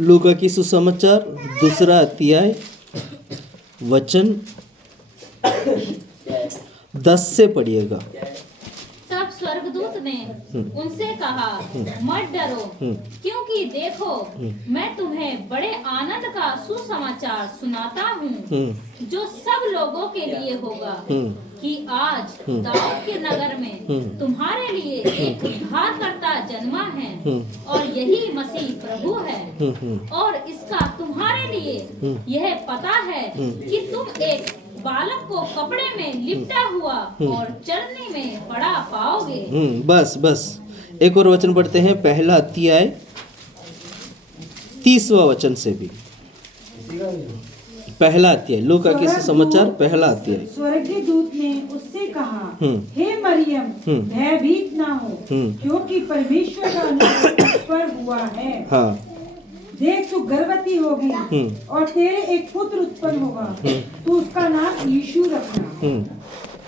लूका की सुसमाचार 2 अध्याय वचन 10 से पढ़िएगा। तब स्वर्गदूत ने उनसे कहा, मत डरो, क्योंकि देखो मैं तुम्हें बड़े आनंद का सुसमाचार सुनाता हूँ, जो सब लोगों के लिए होगा, कि आज दाऊद के नगर में तुम्हारे लिए एक उद्धारकर्ता जन्मा है, और यही मसीह प्रभु है। और इसका तुम्हारे लिए यह पता है कि तुम एक बालक को कपड़े में लिपटा हुआ और चलने में पड़ा पाओगे। बस एक और वचन पढ़ते हैं, पहला अध्याय 30वां वचन से भी। पहला अध्याय लूका के सुसमाचार पहला अध्याय। स्वर्गीय दूत ने उससे कहा, हे मरियम, भयभीत ना हो, क्योंकि परमेश्वर का अनुग्रह तुझ पर हुआ है। हाँ। देख, तू गर्भवती होगी और तेरे एक पुत्र उत्पन्न होगा, तू उसका नाम यीशु रखना।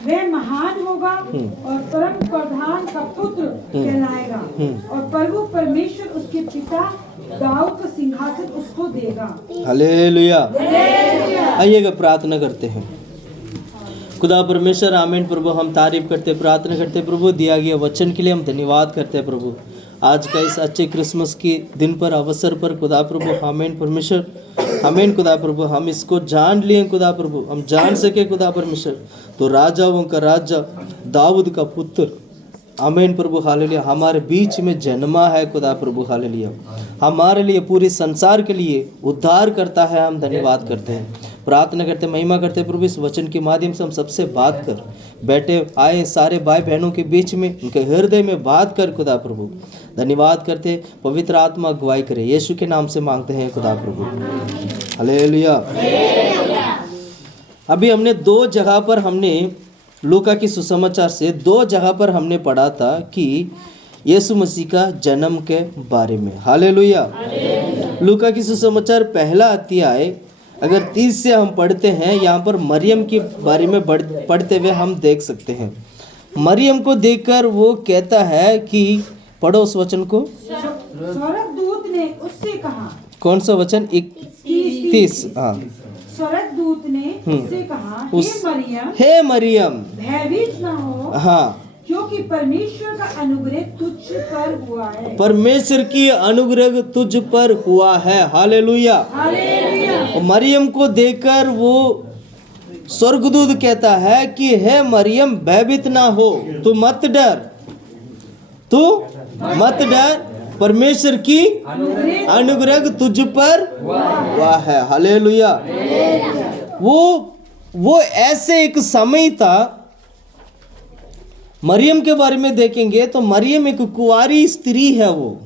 वह महान होगा और परम प्रधान का पुत्र कहलाएगा, और प्रभु परमेश्वर उसके पिता दाऊद का सिंहासन उसको देगा। हालेलुया। आइएगा प्रार्थना करते हैं। खुदा परमेश्वर, आमीन प्रभु, हम तारीफ करते प्रार्थना करते प्रभु, दिया गया वचन के लिए हम धन्यवाद करते हैं प्रभु। आज का इस अच्छे क्रिसमस के दिन पर अवसर पर खुदा प्रभु, आमीन परमेश्वर, आमीन खुदा प्रभु, हम इसको जान लिए खुदा प्रभु, हम जान सके खुदा परमेश्वर, तो राजाओं का राजा दाऊद का पुत्र, आमीन प्रभु हालेलुया, हमारे बीच में जन्मा है खुदा प्रभु हालेलुया, हमारे लिए पूरे संसार के लिए उद्धार करता है। हम धन्यवाद करते हैं, प्रार्थना करते, महिमा करते प्रभु, इस वचन के माध्यम से हम सबसे बात कर, बैठे आए सारे भाई बहनों के बीच में, उनके हृदय में बात कर खुदा प्रभु। धन्यवाद करते, पवित्र आत्मा अगुवाई करे, यीशु के नाम से मांगते हैं खुदा प्रभु, हालेलुया। अभी हमने 2 जगह पर, हमने लूका की सुसमाचार से 2 जगह पर हमने पढ़ा था कि यीशु मसीह का जन्म के बारे में, हालेलुया। लूका की सुसमाचार पहला अध्याय अगर 30 से हम पढ़ते हैं, यहाँ पर मरियम के बारे में पढ़ते हुए हम देख सकते हैं। मरियम को देखकर वो कहता है कि, पढ़ो उस वचन को। स्वर्गदूत ने उससे कहा, कौन सा वचन? 30। हाँ। स्वर्गदूत ने उससे कहा, हे मरियम, भयभीत न हो, हाँ, क्योंकि परमेश्वर का अनुग्रह तुझ पर हुआ है। परमेश्वर की अनुग्रह तुझ पर हुआ है, हालेलुया। मरियम को देखकर वो स्वर्गदूत कहता है कि हे मरियम, भयभीत ना हो, तू मत डर, तू मत डर, परमेश्वर की अनुग्रह तुझ पर हुआ है, हालेलुया। वो ऐसे एक समय था, मरियम के बारे में देखेंगे तो मरियम एक कुंवारी स्त्री है। वो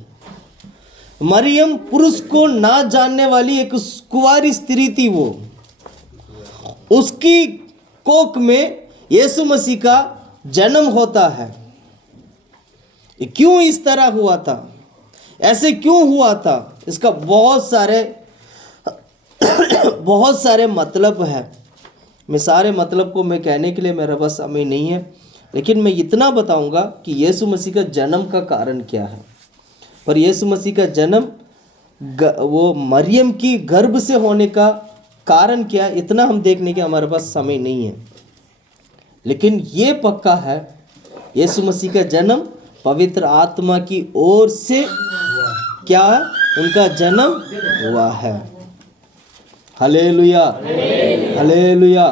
मरियम पुरुष को ना जानने वाली एक कुंवारी स्त्री थी। वो उसकी कोख में यीशु मसीह का जन्म होता है। क्यों इस तरह हुआ था, ऐसे क्यों हुआ था, इसका बहुत सारे मतलब है। मैं सारे मतलब को मैं कहने के लिए मेरे पास समय नहीं है, लेकिन मैं इतना बताऊंगा कि यीशु मसीह का जन्म का कारण क्या है। पर यीशु मसीह का जन्म वो मरियम की गर्भ से होने का कारण क्या, इतना हम देखने के हमारे पास समय नहीं है। लेकिन ये पक्का है, यीशु मसीह का जन्म पवित्र आत्मा की ओर से क्या है, उनका जन्म हुआ है। Hallelujah, hallelujah,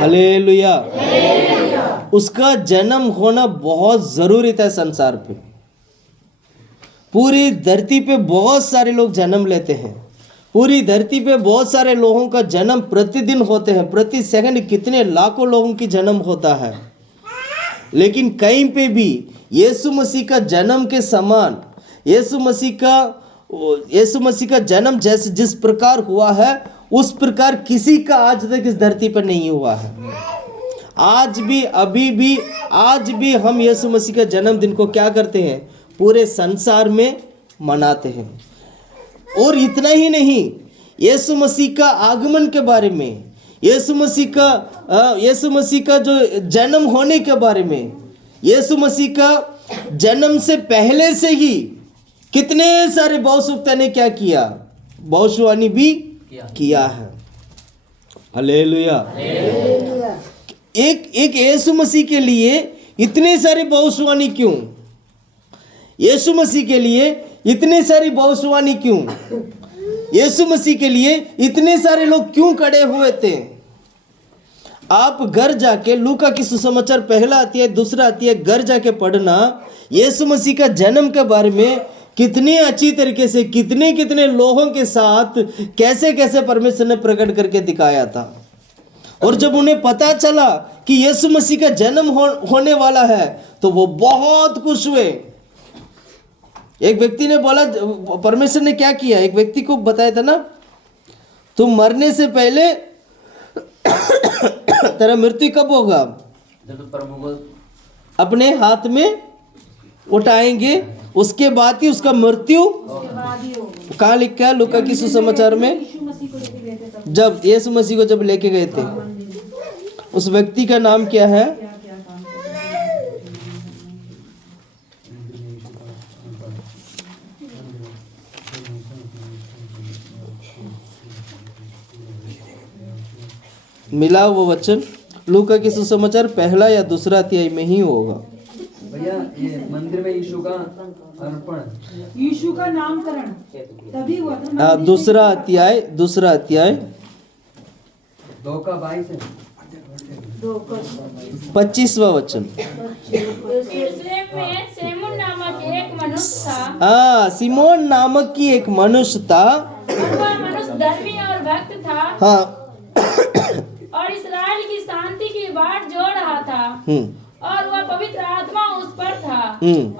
hallelujah. उसका जन्म होना बहुत ज़रूरी था संसार पे। पूरी धरती पे बहुत सारे लोग जन्म लेते हैं, पूरी धरती पे बहुत सारे लोगों का जन्म प्रतिदिन होते हैं, प्रति सेकंड कितने लाखों लोगों की जन्म होता है। लेकिन कहीं पे भी यीशु मसीह का जन्म के समान, यीशु मसीह का जन्म जैसे जिस प्रकार हुआ है, उस प्रकार किसी का आज तक इस धरती पर नहीं हुआ है। आज भी, अभी भी, आज भी हम यीशु मसीह का जन्मदिन को क्या करते हैं, पूरे संसार में मनाते हैं। और इतना ही नहीं, यीशु मसीह का आगमन के बारे में, यीशु मसीह का जो जन्म होने के बारे में, यीशु मसीह का जन्म से पहले से ही कितने सारे भविष्यवक्ता ने क्या किया, भविष्यवाणी भी किया है। हालेलुया। एक यीशु मसीह के लिए इतनी सारी भविष्यवाणी क्यों? यीशु मसीह के लिए इतनी सारी भविष्यवाणी क्यों? यीशु मसीह के लिए इतने सारे लोग क्यों खड़े हुए थे? आप घर जाके लूका की सुसमाचार पहला अध्याय दूसरा अध्याय घर जाके पढ़ना, यीशु मसीह का जन्म के बारे में कितनी अच्छी तरीके से कितने कितने लोगों के साथ कैसे कैसे परमेश्वर ने प्रकट करके दिखाया था। और जब उन्हें पता चला कि यीशु मसीह का जन्म होने वाला है तो वो बहुत खुश हुए। एक व्यक्ति ने बोला, परमेश्वर ने क्या किया, एक व्यक्ति को बताया था ना, तुम मरने से पहले तेरा मृत्यु कब होगा? जब प्रभु को अपने हाथ में उठाएंगे, उसके बाद ही उसका मृत्यु। कहाँ लिखा है लूका की सुसमाचार में? जब यीशु मसीह को जब लेके गए थे, उस व्यक्ति का नाम क्या है? मिला वो वचन लूका की सुसमाचार पहला या दूसरा अध्याय में ही होगा। भैया ये मंदिर में यीशु का अर्पण, यीशु का नामकरण तभी हुआ था। हाँ, दूसरा अध्याय 2:22 है। 25वां वचन। यरूशलेम में सेमुन नामक एक मनुष्य था। हाँ, सिमोन नामक की एक मनुष्य था। और वह मनुष्य धर्मी और भक्त था हाँ। और इस्राएल की शांति की बाट जोड़ रहा था। और वह पवित्र आत्मा उस पर था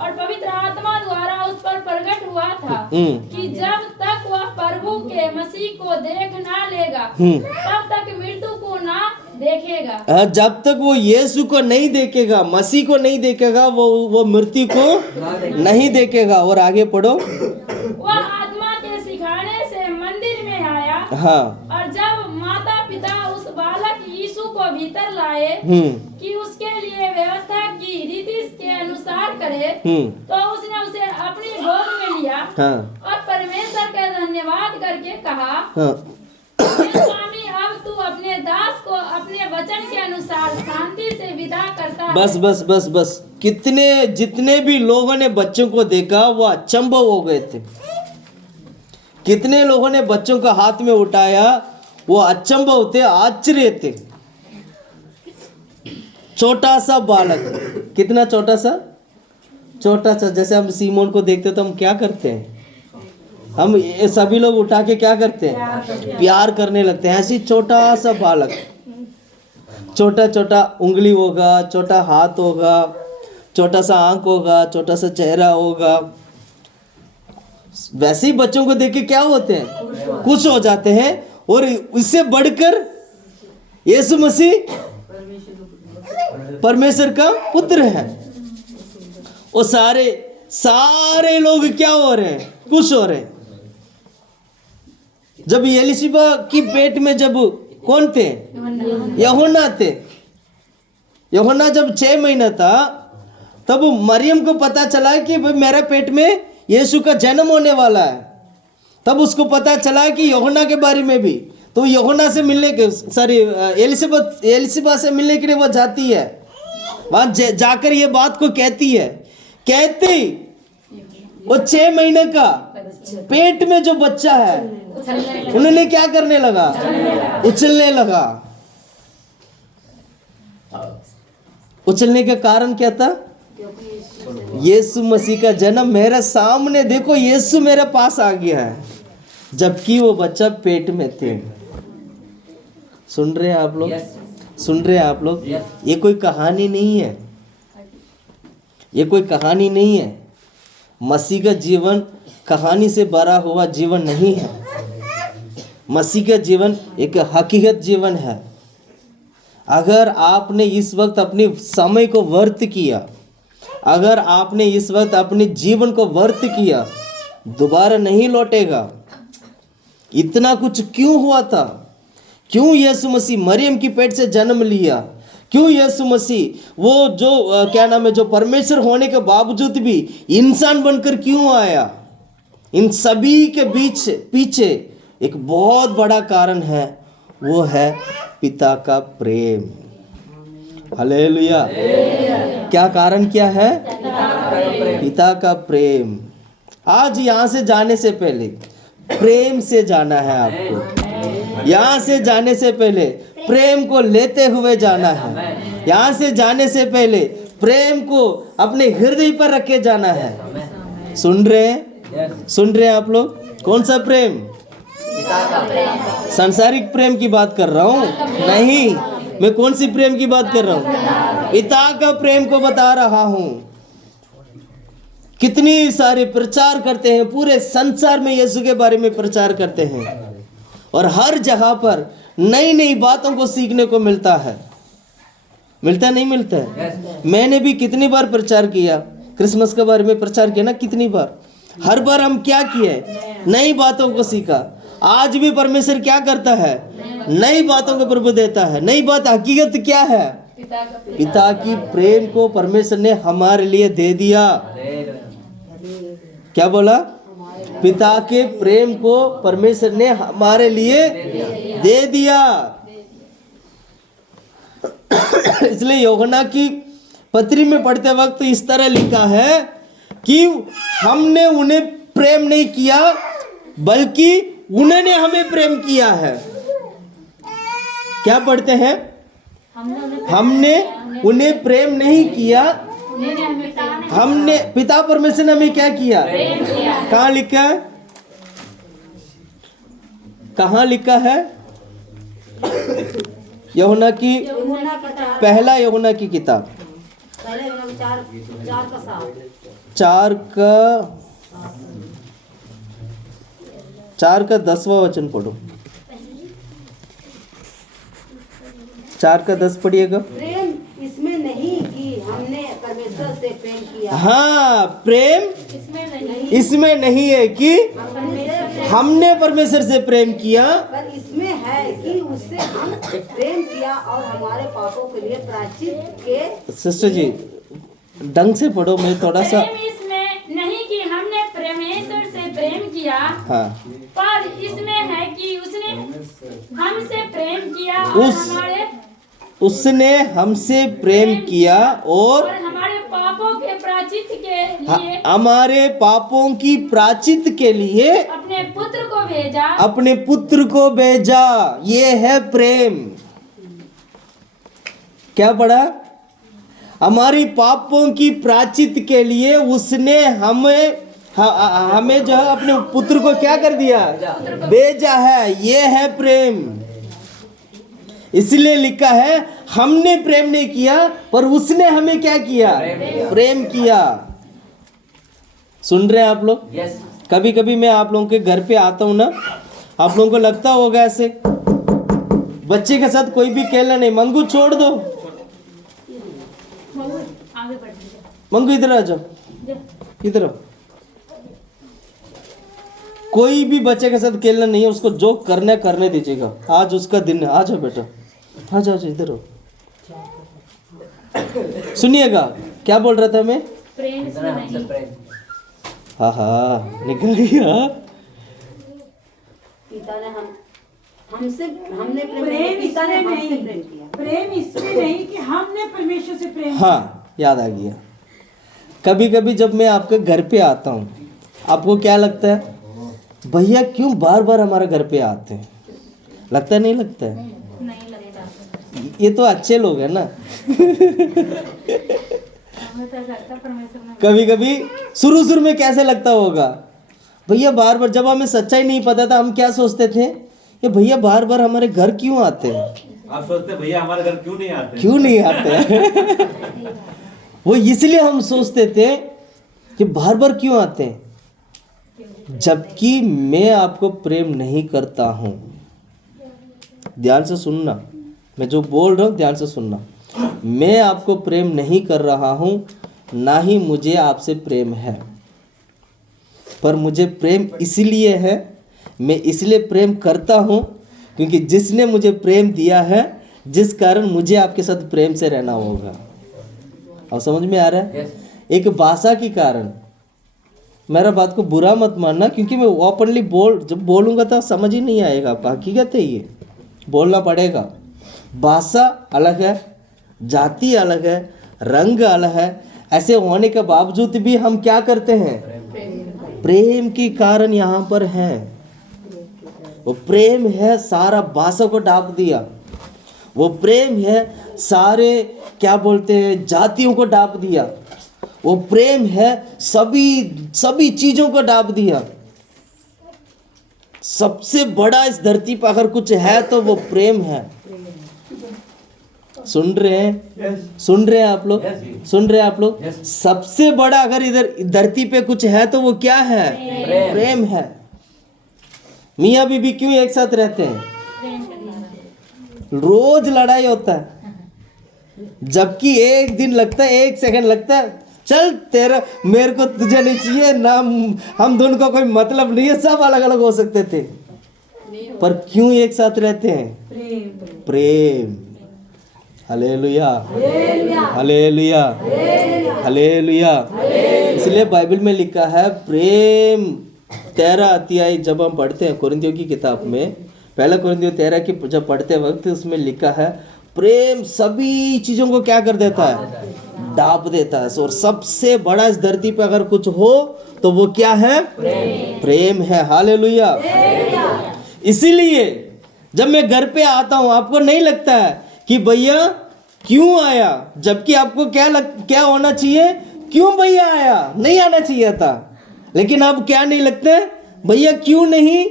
और पवित्र आत्मा द्वारा उस पर प्रकट हुआ था कि जब तक वह प्रभु के मसीह को देख ना लेगा तब तक मृत्यु को ना देखेगा। जब तक वो यीशु को नहीं देखेगा, मसीह को नहीं देखेगा, वो मृत्यु को नहीं देखेगा। और आगे पढ़ो। वह आत्मा के सिखाने से मंदिर में आया। हाँ। और जब माता पिता उस बालक यीशु को भीतर लाए कि उसके लिए व्यवस्था की रीति के अनुसार करे, तो उसने उसे अपनी गोद में लिया। हाँ। और परमेश्वर का धन्यवाद करके कहा, हाँ। स्वामी अब तू अपने दास को अपने वचन के अनुसार शांति से विदा करता है। बस बस बस बस। जितने भी लोगों ने बच्चों को देखा वो अचंभ हो गए थे। कितने लोगों ने बच्चों का हाथ में उठाया, वो अचंभ होते, आश्चर्य थे। छोटा सा बालक, कितना छोटा सा? छोटा सा। जैसे हम सीमोन को देखते तो हम क्या करते हैं? हम ये सभी लोग उठा के क्या करते हैं? प्यार करने लगते हैं। ऐसी छोटा सा बालक, छोटा छोटा उंगली होगा, छोटा हाथ होगा, छोटा सा आंख होगा, छोटा सा चेहरा होगा। वैसे ही बच्चों को देख के क्या होते हैं? खुश हो जाते हैं। और इससे बढ़कर यीशु मसीह परमेश्वर का पुत्र है। वो सारे लोग क्या हो रहे हैं? खुश हो रहे हैं। जब एलिशिबा की पेट में जब कौन थे? यूहन्ना थे। यूहन्ना जब 6 महीना था तब मरियम को पता चला कि भाई मेरे पेट में यीशु का जन्म होने वाला है। तब उसको पता चला कि यूहन्ना के बारे में भी। तो यूहन्ना से मिलने के एलिशिबा से मिलने के लिए वो जाती है। वहां जाकर ये बात को कहती है। कहते वो 6 महीने का पेट में जो बच्चा है उन्होंने क्या करने लगा? उछलने लगा। उछलने का कारण क्या था? यीशु मसीह का जन्म मेरे सामने देखो, यीशु मेरे पास आ गया है, जबकि वो बच्चा पेट में थे। सुन रहे हैं आप लोग? सुन रहे हैं आप लोग? ये कोई कहानी नहीं है। ये कोई कहानी नहीं है। मसीह का जीवन कहानी से भरा हुआ जीवन नहीं है। मसीह का जीवन एक हकीकत जीवन है। अगर आपने इस वक्त अपने समय को व्यर्थ किया, अगर आपने इस वक्त अपने जीवन को व्यर्थ किया, दोबारा नहीं लौटेगा। इतना कुछ क्यों हुआ था? क्यों यीशु मसीह मरियम की पेट से जन्म लिया? क्यों यीशु मसीह वो जो क्या नाम है, जो परमेश्वर होने के बावजूद भी इंसान बनकर क्यों आया? इन सभी के बीच पीछे एक बहुत बड़ा कारण है, वो है पिता का प्रेम। हालेलुया। क्या कारण क्या है? पिता का प्रेम। आज यहाँ से जाने से पहले प्रेम से जाना है आपको। यहाँ से जाने से पहले प्रेम को लेते हुए जाना है। यहाँ से जाने से पहले प्रेम को अपने हृदय पर रखे जाना है। सुन रहे हैं? सुन रहे हैं आप लोग? कौन सा प्रेम? सांसारिक प्रेम की बात कर रहा हूँ? नहीं, मैं कौन सी प्रेम की बात कर रहा हूँ? पिता का प्रेम को बता रहा हूँ। कितनी सारे प्रचार करते हैं, पूरे संसार में यीशु के बारे में प्रचार करते हैं, और हर जगह पर नई नई बातों को सीखने को मिलता है। मिलता नहीं मिलता है? मैंने भी कितनी बार प्रचार किया, क्रिसमस के बारे में प्रचार किया ना, कितनी बार। हर बार हम क्या किए? नई बातों को सीखा। आज भी परमेश्वर क्या करता है? नई बातों को प्रभु देता है। नई बात हकीकत क्या है? पिता की प्रेम को परमेश्वर ने हमारे लिए दे दिया। क्या बोला? पिता के प्रेम को परमेश्वर ने हमारे लिए दे दिया। इसलिए यूहन्ना की पत्री में पढ़ते वक्त इस तरह लिखा है कि हमने उन्हें प्रेम नहीं किया, बल्कि उन्होंने हमें प्रेम किया है। क्या पढ़ते हैं? हमने उन्हें प्रेम नहीं किया, हमने, पिता परमेश्वर ने हमें क्या किया? कहाँ लिखा है? कहाँ लिखा है? यूहन्ना की पहला यूहन्ना की किताब 4 का 10वां वचन पढ़ो। 4 का 10 पढ़िएगा। प्रेम इसमें नहीं कि हमने परमेश्वर से प्रेम किया। हाँ, प्रेम इसमें नहीं है कि हमने परमेश्वर से प्रेम किया, पर इसमें है कि उससे हम प्रेम किया और हमारे पापों के लिए प्रायश्चित के। सिस्टर जी ढंग से पढ़ो, मैं थोड़ा सा। प्रेम इसमें नहीं कि हमने परमेश्वर से प्रेम किया, हाँ, पर इसमें है कि उसने हमसे प्रेम किया उसने हमसे प्रेम किया और हमारे पापों के प्रायश्चित के लिए हमारे पापों की प्रायश्चित के लिए अपने पुत्र को भेजा। अपने पुत्र को भेजा। ये है प्रेम। क्या पढ़ा? हमारी पापों की प्रायश्चित के लिए उसने हमें जो है अपने पुत्र को क्या कर दिया? भेजा है। ये है प्रेम। इसलिए लिखा है हमने प्रेम नहीं किया, पर उसने हमें क्या किया? प्रेम किया। सुन रहे हैं आप लोग? कभी कभी मैं आप लोगों के घर पे आता हूँ ना, आप लोगों को लगता होगा ऐसे, बच्चे के साथ कोई भी खेलना नहीं, मंगू छोड़ दो, मंगू इधर आ जाओ, इधर आओ। कोई भी बच्चे के साथ खेलना नहीं है, उसको जो करना करने दीजिएगा। आज उसका दिन है। आ जाओ बेटा, आ जाओ, इधर आओ। सुनिएगा क्या बोल रहा था मैं? प्रेम इसमें नहीं। हाँ हाँ, निकल गया। पिता ने हमने प्रेम पिता ने इसमें हमसे नहीं, प्रेम किया। प्रेम इसमें नहीं कि हमने परमेश्वर से प्रेम किया। हाँ, याद आ गया। कभी कभी जब मैं आपके घर पे आता हूँ, आपको क्या लगता है? भैया क्यों बार बार हमारे घर पे आते हैं? लगता है नहीं लगता है? नहीं लगता। ये तो अच्छे लोग हैं ना। कभी कभी शुरू में कैसे लगता होगा? भैया बार बार, जब हमें सच्चाई नहीं पता था, हम क्या सोचते थे? ये भैया बार बार हमारे घर क्यों आते हैं? आप सोचते भैया हमारे घर क्यों नहीं आते? क्यों नहीं आते? वो इसलिए हम सोचते थे कि बार बार क्यों आते हैं, जबकि मैं आपको प्रेम नहीं करता हूं। ध्यान से सुनना, मैं जो बोल रहा हूं ध्यान से सुनना। मैं आपको प्रेम नहीं कर रहा हूं, ना ही मुझे आपसे प्रेम है, पर मुझे प्रेम इसलिए है, मैं इसलिए प्रेम करता हूं क्योंकि जिसने मुझे प्रेम दिया है, जिस कारण मुझे आपके साथ प्रेम से रहना होगा। और समझ में आ रहा है? एक भाषा के कारण मेरा बात को बुरा मत मानना, क्योंकि मैं ओपनली जब बोलूँगा तो समझ ही नहीं आएगा आपका। हकीकत है, ये बोलना पड़ेगा। भाषा अलग है, जाति अलग है, रंग अलग है, ऐसे होने के बावजूद भी हम क्या करते हैं? प्रेम के कारण यहाँ पर है। वो प्रेम है, सारा भाषा को ढांप दिया। वो प्रेम है, सारे क्या बोलते हैं जातियों को ढांप दिया। वो प्रेम है, सभी चीजों को ढांप दिया। सबसे बड़ा इस धरती पर अगर कुछ है तो वो प्रेम है। सुन रहे हैं? सुन रहे हैं आप लोग? सुन रहे हैं आप लोग? सबसे बड़ा अगर इधर धरती पे कुछ है तो वो क्या है? प्रेम है। मियाँ बीबी क्यों एक साथ रहते हैं? रोज लड़ाई होता है, जबकि एक दिन लगता है, एक सेकंड लगता है, चल तेरा मेरे को तुझे नहीं चाहिए ना, हम दोनों का कोई मतलब नहीं है, सब अलग अलग हो सकते थे, पर क्यों एक साथ रहते हैं? प्रेम। Hallelujah, hallelujah, hallelujah. इसलिए बाइबल में लिखा है प्रेम 13 अध्याय जब हम पढ़ते हैं कोरिन्थियों की किताब में, पहला कोरिन्थियों 13 की जब पढ़ते वक्त उसमें लिखा है प्रेम सभी चीजों को क्या कर देता है? ढांप देता है। और सबसे बड़ा इस धरती पे अगर कुछ हो तो वो क्या है? प्रेम है। हालेलुया। इसीलिए जब मैं घर पे आता हूं आपको नहीं लगता है कि भैया क्यों आया, जबकि आपको क्या होना चाहिए? क्यों भैया आया? नहीं आना चाहिए था। लेकिन अब क्या नहीं लगता है? भैया क्यों नहीं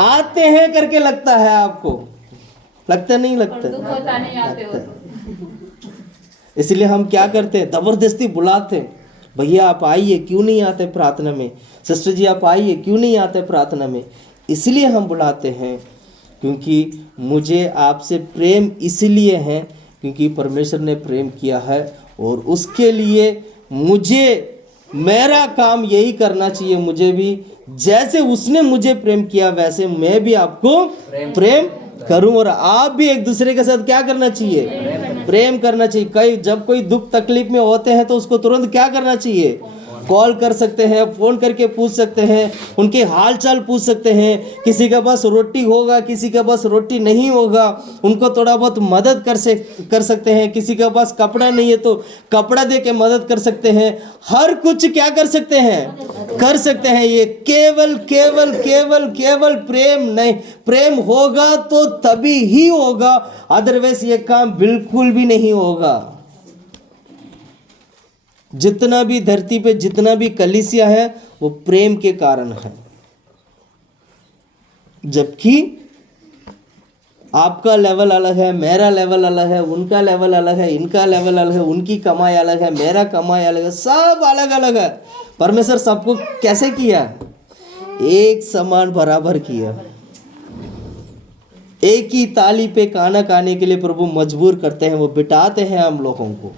आते हैं करके लगता है आपको। लगता नहीं? लगता है। इसलिए हम क्या करते हैं? जबरदस्ती बुलाते हैं, भैया आप आइए, क्यों नहीं आते प्रार्थना में? सिस्टर जी आप आइए, क्यों नहीं आते प्रार्थना में? इसलिए हम बुलाते हैं क्योंकि मुझे आपसे प्रेम इसलिए है क्योंकि परमेश्वर ने प्रेम किया है, और उसके लिए मुझे मेरा काम यही करना चाहिए। मुझे भी जैसे उसने मुझे प्रेम किया वैसे मैं भी आपको प्रेम करूं, और आप भी एक दूसरे के साथ क्या करना चाहिए? प्रेम करना चाहिए। जब कोई दुख तकलीफ में होते हैं तो उसको तुरंत क्या करना चाहिए? कॉल कर सकते हैं, फ़ोन करके पूछ सकते हैं, उनके हाल चाल पूछ सकते हैं। किसी के पास रोटी होगा, किसी के पास रोटी नहीं होगा, उनको थोड़ा बहुत मदद कर सकते हैं। किसी के पास कपड़ा नहीं है तो कपड़ा दे के मदद कर सकते हैं। हर कुछ क्या कर सकते हैं? कर सकते हैं। ये केवल केवल केवल केवल प्रेम नहीं, प्रेम होगा तो तभी ही होगा, अदरवाइज ये काम बिल्कुल भी नहीं होगा। जितना भी धरती पे जितना भी कलीसिया है वो प्रेम के कारण है। जबकि आपका लेवल अलग है, मेरा लेवल अलग है, उनका लेवल अलग है, इनका लेवल अलग है, उनकी कमाई अलग है, मेरा कमाई अलग है, सब अलग अलग है। परमेश्वर सबको कैसे किया? एक समान बराबर किया। एक ही ताली पे खाना खाने के लिए प्रभु मजबूर करते हैं, वो बिठाते हैं हम लोगों को।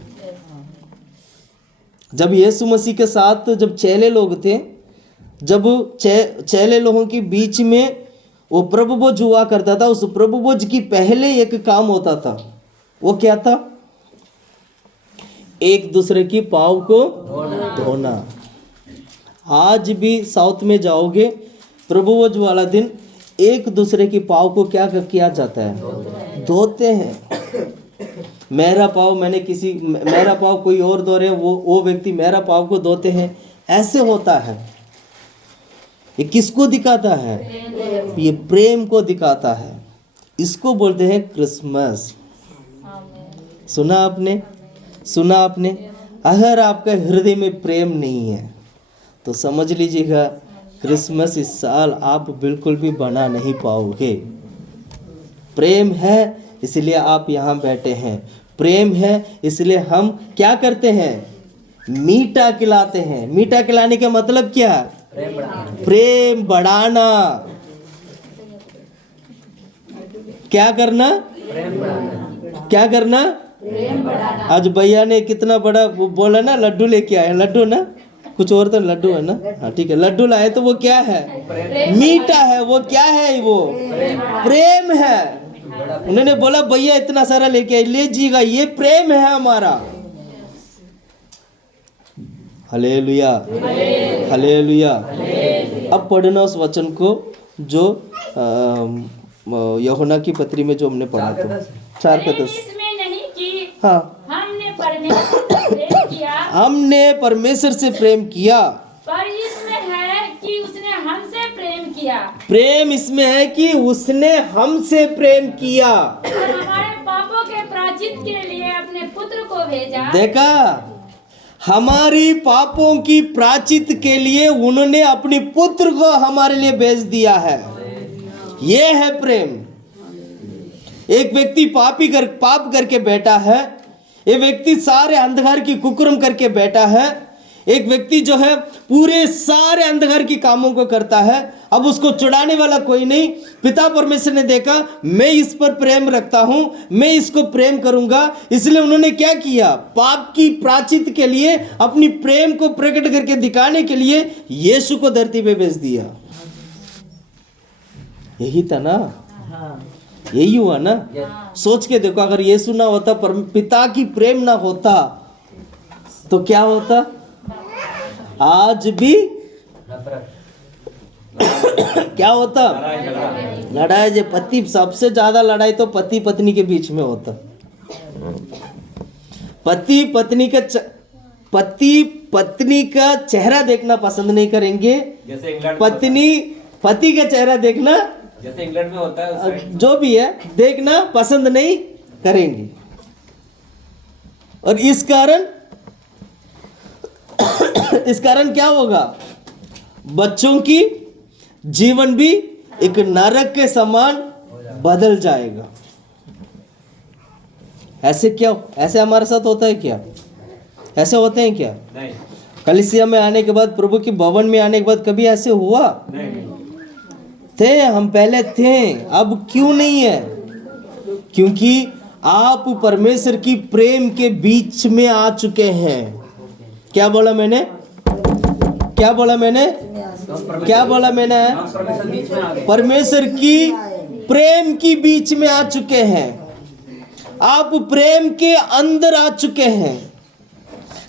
जब यीशु मसीह के साथ जब चेले लोग थे, जब चेले लोगों के बीच में वो प्रभु भोज हुआ करता था, उस प्रभु भोज की पहले एक काम होता था। वो क्या था? एक दूसरे की पाँव को धोना। आज भी साउथ में जाओगे, प्रभु भोज वाला दिन एक दूसरे की पाँव को क्या किया जाता है? धोते हैं। मेरा पाँव कोई और धो रहे, वो व्यक्ति मेरा पाँव को धोते हैं। ऐसे होता है। ये किसको दिखाता है? ये प्रेम को दिखाता है। इसको बोलते हैं क्रिसमस। सुना आपने? सुना आपने? अगर आपका हृदय में प्रेम नहीं है तो समझ लीजिएगा क्रिसमस इस साल आप बिल्कुल भी बना नहीं पाओगे। प्रेम है इसलिए आप यहाँ बैठे हैं, प्रेम है इसलिए हम क्या करते हैं? मीठा खिलाते हैं। मीठा खिलाने का मतलब क्या? प्रेम बढ़ाना। क्या करना? क्या करना? आज भैया ने कितना बड़ा वो बोला ना, लड्डू लेके आए। लड्डू ना, कुछ और तो लड्डू है ना, हाँ ठीक है, लड्डू लाए तो वो क्या है? मीठा है। वो क्या है? वो प्रेम है। उन्होंने बोला भैया इतना सारा लेके लीजिएगा, ये प्रेम है हमारा। Hallelujah, hallelujah. अब पढ़ना उस वचन को जो यूहन्ना की पत्री में जो हमने पढ़ा था, 4:10। इसमें नहीं कि हाँ, हमने परमेश्वर से प्रेम किया, हमने परमेश्वर से प्रेम किया, पर इसमें है कि उसने हमसे प्रेम किया प्रेम इसमें है कि उसने हमसे प्रेम किया। और हमारे पापों के प्रायश्चित के लिए अपने पुत्र को भेजा। देखा, हमारी पापों की प्रायश्चित के लिए उन्होंने अपने पुत्र को हमारे लिए भेज दिया है। ये है प्रेम। एक व्यक्ति पाप करके बैठा है, एक व्यक्ति सारे अंधकार की कुकर्म करके बैठा है, एक व्यक्ति जो है पूरे सारे अंधकार की कामों को करता है। अब उसको छुड़ाने वाला कोई नहीं। पिता परमेश्वर ने देखा मैं इस पर प्रेम रखता हूं, मैं इसको प्रेम करूंगा, इसलिए उन्होंने क्या किया, पाप की प्रायश्चित के लिए अपनी प्रेम को प्रकट करके दिखाने के लिए यीशु को धरती पे भेज दिया। यही था ना, यही हुआ ना। सोच के देखो, अगर यीशु ना होता, पिता की प्रेम ना होता तो क्या होता? आज भी क्या होता? लड़ाई। जो पति, सबसे ज्यादा लड़ाई तो पति पत्नी के बीच में होता। पति पत्नी का चेहरा देखना पसंद नहीं करेंगे, जैसे इंग्लैंड पत्नी पति का चेहरा देखना, जैसे इंग्लैंड में होता है उस साइड। जो भी है देखना पसंद नहीं करेंगे। और इस कारण क्या होगा? बच्चों की जीवन भी एक नरक के समान बदल जाएगा। ऐसे हमारे साथ होता है क्या? ऐसे होते हैं क्या? नहीं, कलीसिया में आने के बाद, प्रभु के भवन में आने के बाद कभी ऐसे हुआ? नहीं। थे, हम पहले थे, अब क्यों नहीं है? क्योंकि आप परमेश्वर की प्रेम के बीच में आ चुके हैं। क्या बोला मैंने? परमेश्वर की प्रेम की बीच में आ चुके हैं। आप प्रेम के अंदर आ चुके हैं।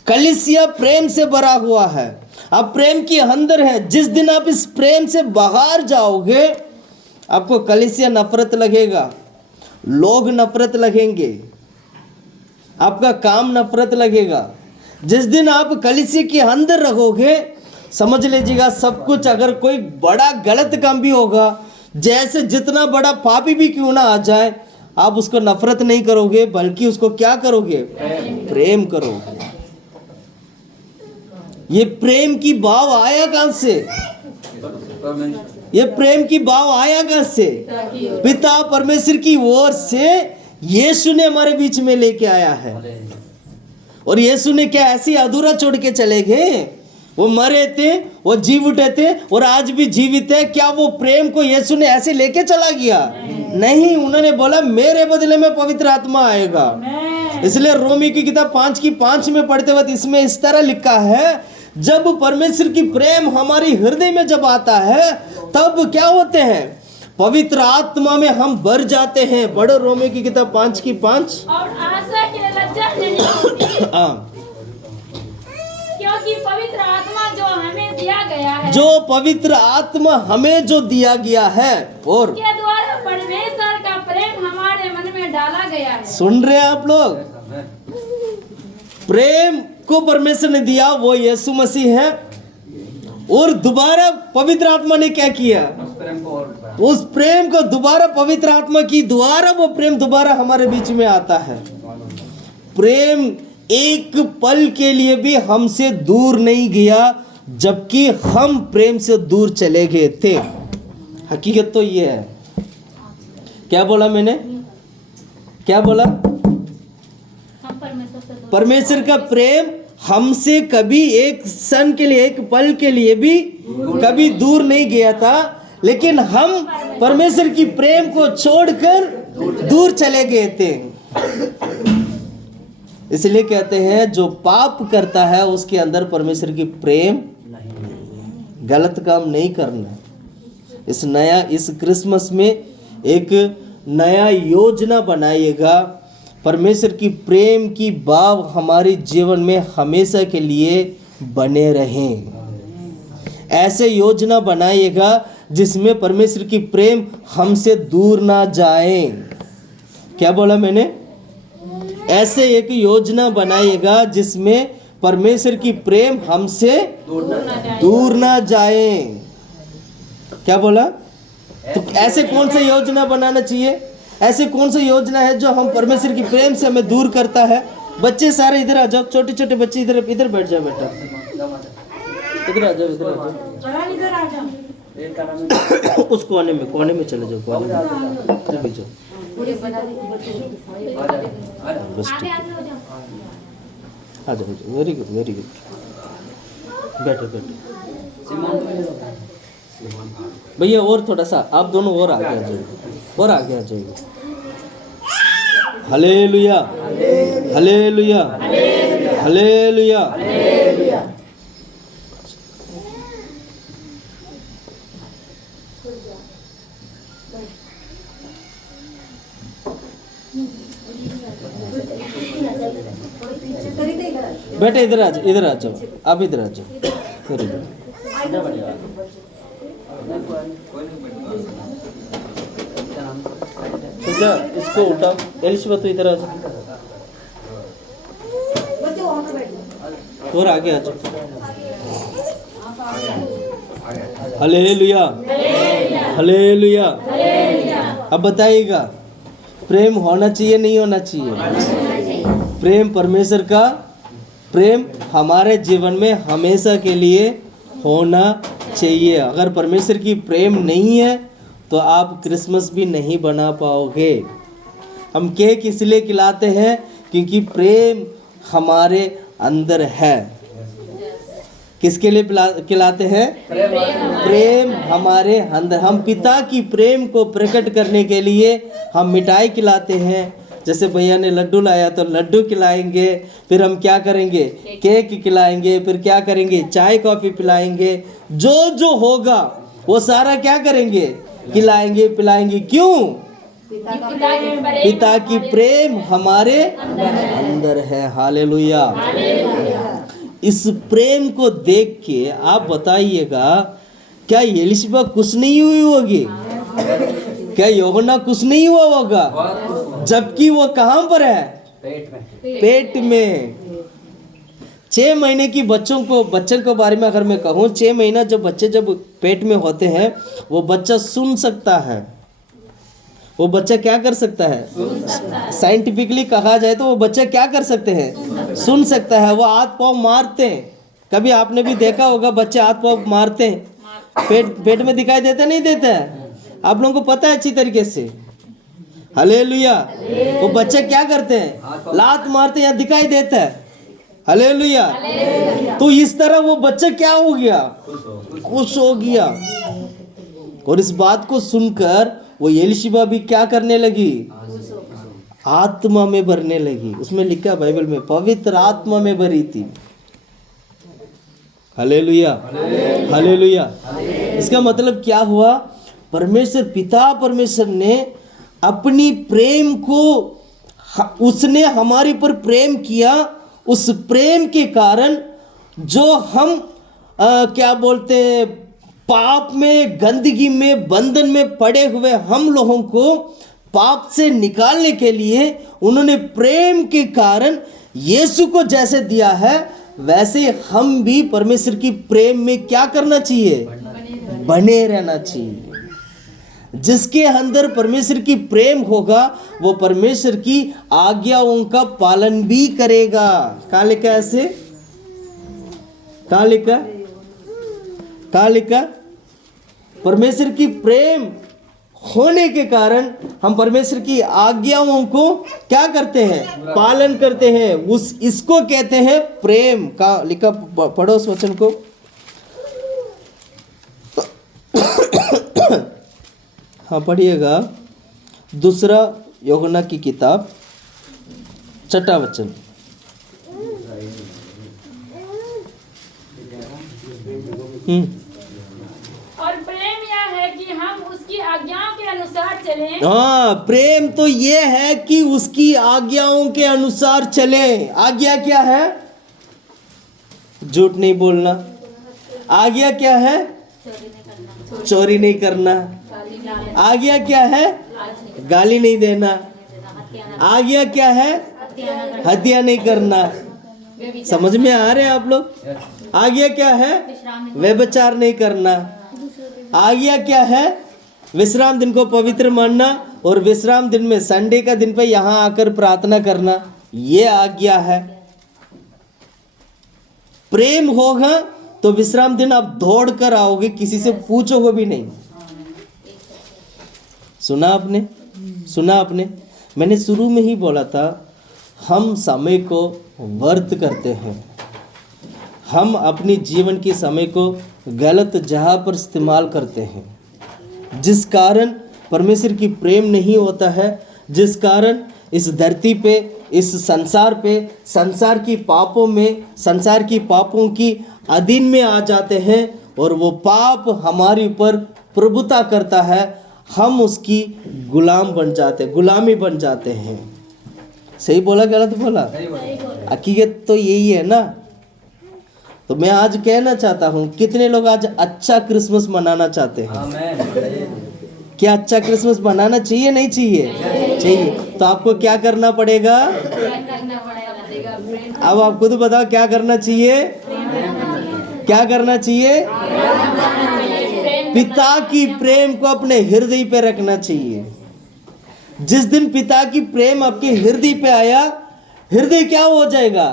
कलीसिया प्रेम से भरा हुआ है, आप प्रेम के अंदर है। जिस दिन आप इस प्रेम से बाहर जाओगे, आपको कलीसिया नफरत लगेगा, लोग नफरत लगेंगे, आपका काम नफरत लगेगा। जिस दिन आप कलीसिया के अंदर रहोगे, समझ लीजिएगा सब कुछ, अगर कोई बड़ा गलत काम भी होगा, जैसे जितना बड़ा पापी भी क्यों ना आ जाए, आप उसको नफरत नहीं करोगे, बल्कि उसको क्या करोगे? प्रेम करोगे। ये प्रेम की भाव आया कहां से? ये प्रेम की भाव आया कहां से? पिता परमेश्वर की ओर से यीशु ने हमारे बीच में लेके आया है। और यीशु ने क्या ऐसे अधूरा छोड़ के चले गए? वो मरे थे, वो जी उठे थे और आज भी जीवित है। क्या वो प्रेम को यीशु ने ऐसे लेके चला गया? नहीं, उन्होंने बोला मेरे बदले में पवित्र आत्मा आएगा। इसलिए रोमी की किताब 5:5 में पढ़ते वक्त इसमें इस तरह लिखा है, जब परमेश्वर की प्रेम हमारी हृदय में जब आता है, तब क्या होते हैं? पवित्र आत्मा में हम भर जाते हैं। पढ़ो रोमी की किताब 5:5। और आशा की लज्जा नहीं होती, क्योंकि पवित्र आत्मा जो हमें दिया गया है, जो पवित्र आत्मा हमें जो दिया गया है, और के द्वारा परमेश्वर का प्रेम हमारे मन में डाला गया है। सुन रहे हैं आप लोग? प्रेम को परमेश्वर ने दिया, वो यीशु मसीह है। और दोबारा पवित्र आत्मा ने क्या किया? उस प्रेम को दोबारा पवित्र आत्मा की द्वारा वो प्रेम दोबारा हमारे बीच में आता है। प्रेम एक पल के लिए भी हमसे दूर नहीं गया, जबकि हम प्रेम से दूर चले गए थे। हकीकत तो ये है। क्या बोला मैंने? क्या बोला? हम परमेश्वर से दूर- परमेश्वर का प्रेम हमसे कभी एक क्षण के लिए, एक पल के लिए भी कभी दूर नहीं गया था, लेकिन हम परमेश्वर की प्रेम को छोड़कर दूर चले गए थे। इसलिए कहते हैं जो पाप करता है उसके अंदर परमेश्वर की प्रेम, गलत काम नहीं करना। इस क्रिसमस में एक नया योजना बनाइएगा। परमेश्वर की प्रेम की भाव हमारे जीवन में हमेशा के लिए बने रहें। ऐसे योजना बनाइएगा जिसमें परमेश्वर की प्रेम हमसे दूर ना जाए। क्या बोला मैंने? ऐसे एक योजना बनाइएगा जिसमें परमेश्वर की प्रेम हमसे दूर ना जाए। क्या बोला? तो ऐसे कौन सा योजना बनाना चाहिए? ऐसे कौन सा योजना है जो हम परमेश्वर की प्रेम से हमें दूर करता है? बच्चे सारे इधर आ जाओ, छोटे छोटे बच्चे इधर इधर बैठ जाओ बेटा, इधर आ जाओ, इधर आ जाओ, इधर आ जाओ। उस कोने में चले जाओ, कोने में इधर भी जाओ। बस ठीक है, आ जाओ, वेरी गुड, वेरी गुड। बैठो बैठो भैया, और थोड़ा सा आप दोनों और आगे आ जाइए, और आगे आ जाइए। Hallelujah, hallelujah, hallelujah. बेटे इधर आ जाओ, इधर आ जाओ, आप इधर आ जाओ। Very good. पूजा, इसको उठाओ। एलिशबा तो इधर आ जाओ, और आगे आ जाओ। Hallelujah, hallelujah. अब बताइएगा, प्रेम होना चाहिए नहीं होना चाहिए? प्रेम परमेश्वर का प्रेम हमारे जीवन में हमेशा के लिए होना चाहिए। अगर परमेश्वर की प्रेम नहीं है तो आप क्रिसमस भी नहीं बना पाओगे। हम केक इसलिए खिलाते हैं क्योंकि प्रेम हमारे अंदर है। किसके लिए खिलाते हैं? प्रेम हमारे अंदर। हम पिता की प्रेम को प्रकट करने के लिए हम मिठाई खिलाते हैं। जैसे भैया ने लड्डू लाया तो लड्डू खिलाएंगे, फिर हम क्या करेंगे? केक खिलाएंगे, फिर क्या करेंगे? चाय कॉफ़ी पिलाएंगे। जो होगा वो सारा क्या करेंगे? खिलाएंगे, पिलाएंगे। क्यों? पिता की प्रेम हमारे अंदर है। हालेलुया। इस प्रेम को देख के आप बताइएगा, क्या एलिशबा खुश नहीं हुई होगी? क्या यूहन्ना खुश नहीं हुआ होगा? जबकि वो कहाँ पर है? पेट में। 6 महीने की बच्चों के बारे में अगर मैं कहूँ, 6 महीना जब बच्चे पेट में होते हैं, वो बच्चा सुन सकता है। वो बच्चा क्या कर सकता है? साइंटिफिकली कहा जाए तो वो बच्चा क्या कर सकते हैं? सुन सकता है। वो हाथ पाँव मारते हैं। कभी आपने भी देखा होगा, बच्चे हाथ पाँव मारते हैं। पेट में दिखाई देता नहीं देता है? आप लोगों को पता है अच्छी तरीके से। हालेलुया। वो बच्चे क्या करते हैं? लात मारते हैं, दिखाई देता है। हालेलुया। तो इस तरह वो बच्चा क्या हो गया? खुश हो गया। और इस बात को सुनकर वो एलिशबा भी क्या करने लगी? आत्मा में भरने लगी। उसमें लिखा है बाइबल में, पवित्र आत्मा में भरी थी। Hallelujah, hallelujah. इसका मतलब क्या हुआ? परमेश्वर ने अपनी प्रेम को, उसने हमारे पर प्रेम किया। उस प्रेम के कारण जो हम क्या बोलते हैं, पाप में, गंदगी में, बंधन में पड़े हुए हम लोगों को पाप से निकालने के लिए उन्होंने प्रेम के कारण यीशु को जैसे दिया है, वैसे हम भी परमेश्वर की प्रेम में क्या करना चाहिए? बने रहना चाहिए। जिसके अंदर परमेश्वर की प्रेम होगा वो परमेश्वर की आज्ञाओं का पालन भी करेगा। कहाँ लिखा है ऐसे? कहाँ लिखा? परमेश्वर की प्रेम होने के कारण हम परमेश्वर की आज्ञाओं को क्या करते हैं? पालन करते हैं। इसको कहते हैं प्रेम। का लिखा, पढ़ो उस वचन को। हाँ पढ़िएगा। दूसरा यूहन्ना की किताब, 6वां वचन। और प्रेम यह है कि हम उसकी आज्ञाओं के अनुसार चलें। हाँ, प्रेम तो ये है कि उसकी आज्ञाओं के अनुसार चलें। आज्ञा क्या है? झूठ नहीं बोलना। आज्ञा क्या है? चोरी नहीं करना। आज्ञा क्या है? गाली नहीं देना। आज्ञा क्या है? हत्या नहीं करना। समझ में आ रहे हैं आप लोग? आज्ञा क्या है? व्यभिचार नहीं करना। आज्ञा क्या है? विश्राम दिन को पवित्र मानना और विश्राम दिन में संडे का दिन पे यहाँ आकर प्रार्थना करना, ये आज्ञा है। प्रेम होगा तो विश्राम दिन आप दौड़ कर आओगे, किसी से पूछोगे भी नहीं। सुना आपने? सुना आपने? मैंने शुरू में ही बोला था, हम समय को व्यर्थ करते हैं। हम अपनी जीवन के समय को गलत जगह पर इस्तेमाल करते हैं, जिस कारण परमेश्वर की प्रेम नहीं होता है, जिस कारण इस धरती पे, इस संसार पे, संसार की पापों में, संसार की पापों की अधीन में आ जाते हैं और वो पाप हमारे ऊपर प्रभुता करता है। हम उसकी गुलाम बन जाते हैं, गुलामी बन जाते हैं। सही बोला गलत बोला? हकीकत तो यही है ना। तो मैं आज कहना चाहता हूँ, कितने लोग आज अच्छा क्रिसमस मनाना चाहते हैं? क्या अच्छा क्रिसमस मनाना चाहिए? नहीं चाहिए? चाहिए। तो आपको क्या करना पड़ेगा? अब आप खुद बताओ, क्या करना चाहिए? क्या करना चाहिए? पिता की प्रेम को अपने हृदय पे रखना चाहिए। जिस दिन पिता की प्रेम आपके हृदय पे आया, हृदय क्या हो जाएगा?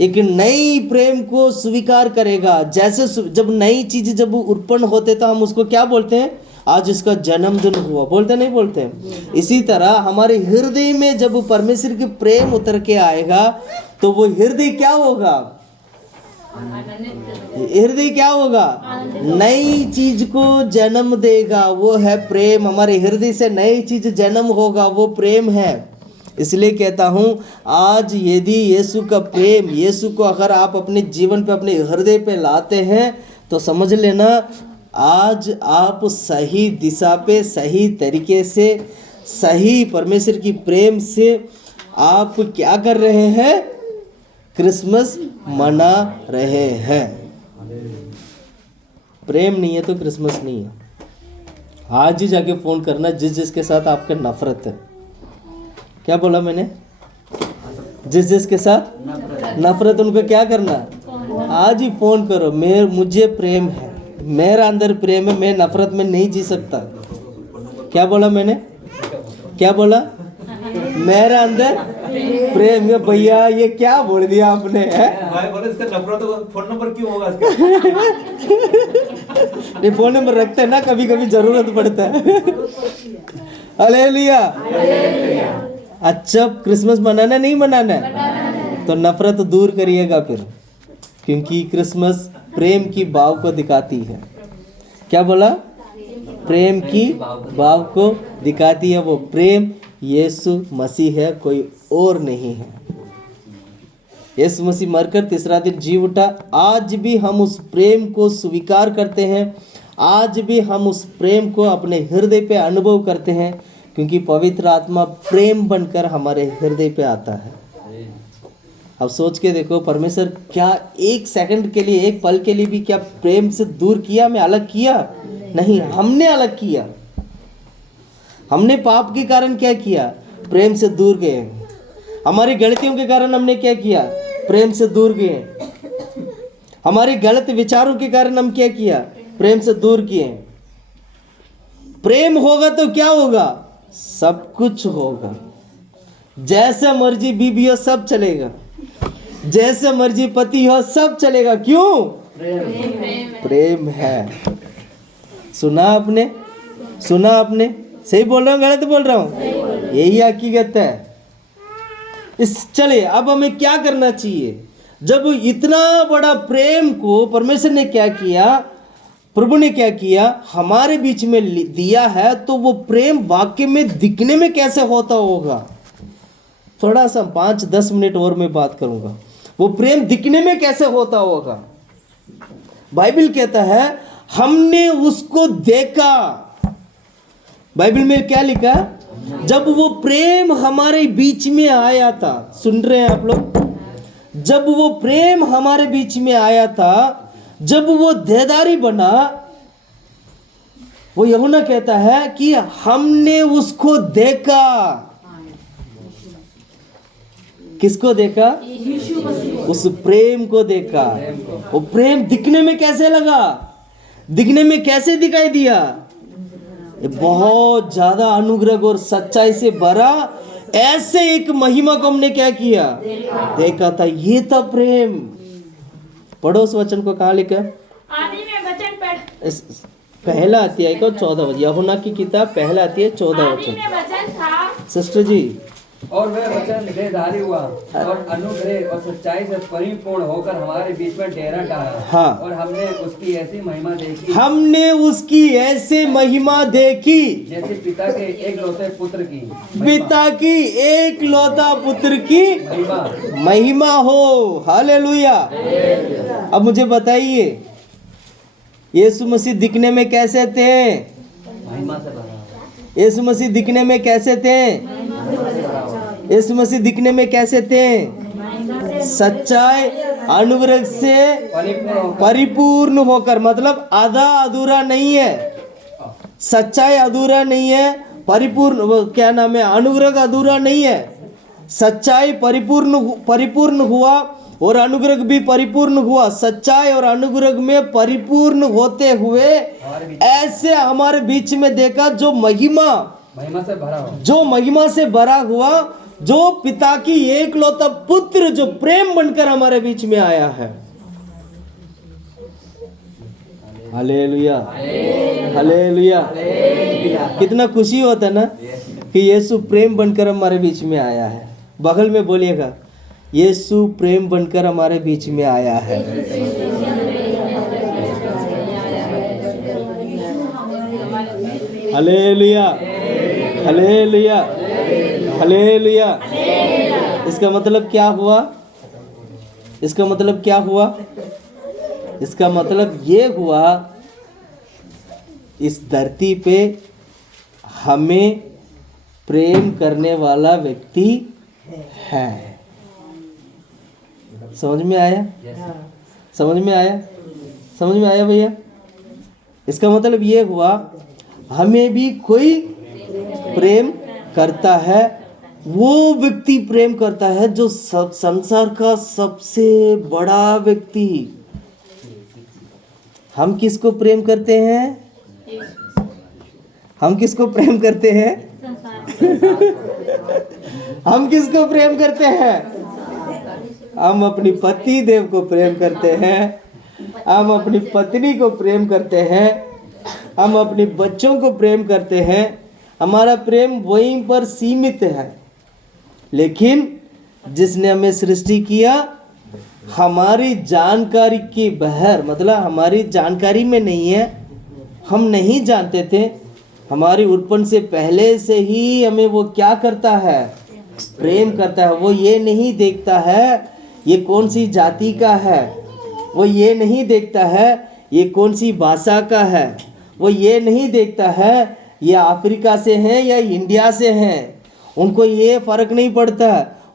एक नई प्रेम को स्वीकार करेगा। जैसे जब नई चीज जब उत्पन्न होते तो हम उसको क्या बोलते हैं? आज इसका जन्मदिन हुआ, बोलते नहीं बोलते? इसी तरह हमारे हृदय में जब परमेश्वर की प्रेम उतर के आएगा तो वो हृदय क्या होगा? हृदय क्या होगा? नई चीज को जन्म देगा, वो है प्रेम। हमारे हृदय से नई चीज जन्म होगा, वो प्रेम है। इसलिए कहता हूँ, आज यदि यीशु का प्रेम, यीशु को अगर आप अपने जीवन पे, अपने हृदय पे लाते हैं तो समझ लेना, आज आप सही दिशा पे, सही तरीके से, सही परमेश्वर की प्रेम से आप क्या कर रहे हैं? क्रिसमस मना रहे हैं। प्रेम नहीं है तो क्रिसमस नहीं है। आज ही जाके फोन करना जिसके साथ आपका नफरत है। क्या बोला मैंने? जिसके साथ नफरत, उनको क्या करना? आज ही फोन करो, मुझे प्रेम है, मेरा अंदर प्रेम है, मैं नफरत में नहीं जी सकता। क्या बोला मैंने? क्या बोला? मेरा अंदर प्रेम है। भैया ये क्या बोल दिया आपने? भाई बोले इसका नफरत होगा, फोन नंबर क्यों होगा इसका? नहीं, फोन नंबर रखते हैं ना, कभी कभी जरूरत पड़ता है। हालेलुया। अच्छा, क्रिसमस मनाना नहीं मनाना है तो नफरत दूर करिएगा फिर, क्योंकि क्रिसमस प्रेम की भाव को दिखाती है। क्या बोला? प्रेम की भाव को दिखाती है। वो प्रेम यीशु मसीह है, कोई और नहीं है। यीशु मसीह मरकर तीसरा दिन जी उठा। आज भी हम उस प्रेम को स्वीकार करते हैं, आज भी हम उस प्रेम को अपने हृदय पे अनुभव करते हैं, क्योंकि पवित्र आत्मा प्रेम बनकर हमारे हृदय पे आता है। अब सोच के देखो, परमेश्वर क्या एक सेकंड के लिए, एक पल के लिए भी क्या प्रेम से दूर किया, हमें अलग किया? नहीं, हमने अलग किया। हमने पाप के कारण क्या किया? प्रेम से दूर गए। हमारी गलतियों के कारण हमने क्या किया? प्रेम से दूर गए। हमारे गलत विचारों के कारण हम क्या किया? प्रेम से दूर किए। प्रेम होगा तो क्या होगा? सब कुछ होगा। जैसे मर्जी बीबी हो सब चलेगा, जैसे मर्जी पति हो सब चलेगा। क्यों? प्रेम है। सुना आपने? सुना आपने? सही बोल रहा हूँ गलत बोल रहा हूँ? यही हकीकत है। चलिए, अब हमें क्या करना चाहिए? जब इतना बड़ा प्रेम को परमेश्वर ने क्या किया, प्रभु ने क्या किया, हमारे बीच में दिया है, तो वो प्रेम वाकई में दिखने में कैसे होता होगा? थोड़ा सा 5-10 मिनट और मैं बात करूंगा। वो प्रेम दिखने में कैसे होता होगा? बाइबल कहता है हमने उसको देखा। बाइबल में क्या लिखा? जब वो प्रेम हमारे बीच में आया था। सुन रहे हैं आप लोग? जब वो प्रेम हमारे बीच में आया था, जब वो देहधारी बना, वो यूहन्ना कहता है कि हमने उसको देखा। किसको देखा? उस प्रेम को देखा। वो प्रेम दिखने में कैसे लगा? दिखने में कैसे दिखाई दिया? ये बहुत ज्यादा अनुग्रह और सच्चाई से भरा ऐसे एक महिमा को हमने क्या किया? देखा था। ये था प्रेम। पढ़ो उस वचन को। कहाँ लिखा? आदि में वचन पढ़। पहला अध्याय को 14 वचन, यूहन्ना की किताब पहला अध्याय 14 आदि वचन। में वचन था, सिस्टर जी, और वह वचन देहधारी हुआ और अनुग्रह और सच्चाई से परिपूर्ण होकर हमारे बीच में डेरा डाला। हाँ। और हमने उसकी ऐसी महिमा देखी, हमने उसकी ऐसे महिमा देखी जैसे पिता के एकलौते पुत्र की पिता की एक लौता पुत्र की महिमा। महिमा हो। हालेलुया। अब मुझे बताइए, यीशु मसीह दिखने में कैसे थे? महिमा से भरा। यीशु मसीह दिखने में कैसे थे? यीशु मसीह दिखने में कैसे थे? सच्चाई अनुग्रह से परिपूर्ण होकर, मतलब आधा अधूरा नहीं है, सच्चाई अधूरा नहीं है, परिपूर्ण, वो क्या नाम है, अनुग्रह अधूरा नहीं है, सच्चाई परिपूर्ण हुआ और अनुग्रह भी परिपूर्ण हुआ। सच्चाई और अनुग्रह में परिपूर्ण होते हुए ऐसे हमारे बीच में देखा जो महिमा से भरा हो, जो महिमा से भरा हुआ, जो पिता की एकलौता पुत्र जो प्रेम बनकर हमारे बीच में आया है। Hallelujah, hallelujah. कितना खुशी होता है ना कि यीशु प्रेम बनकर हमारे बीच में आया है। बगल में बोलिएगा, यीशु प्रेम बनकर हमारे बीच में आया है। Hallelujah, hallelujah, hallelujah. इसका मतलब क्या हुआ? इसका मतलब क्या हुआ? इसका मतलब ये हुआ, इस धरती पे हमें प्रेम करने वाला व्यक्ति है। समझ में आया? समझ में आया? समझ में आया भैया? इसका मतलब ये हुआ, हमें भी कोई प्रेम करता है। वो व्यक्ति प्रेम करता है जो संसार का सबसे बड़ा व्यक्ति। हम किसको प्रेम करते हैं? हम किसको प्रेम करते हैं? हम किसको प्रेम करते हैं? हम अपनी पति देव को प्रेम करते हैं, हम अपनी पत्नी को प्रेम करते हैं, हम अपने बच्चों को प्रेम करते हैं। हमारा प्रेम वहीं पर सीमित है। लेकिन जिसने हमें सृष्टि किया, हमारी जानकारी के बाहर, मतलब हमारी जानकारी में नहीं है, हम नहीं जानते थे। हमारी उत्पन्न से पहले से ही हमें वो क्या करता है? प्रेम करता है। वो ये नहीं देखता है ये कौन सी जाति का है, वो ये नहीं देखता है ये कौन सी भाषा का है, वो ये नहीं देखता है ये अफ्रीका से हैं या इंडिया से हैं। उनको ये फ़र्क नहीं पड़ता।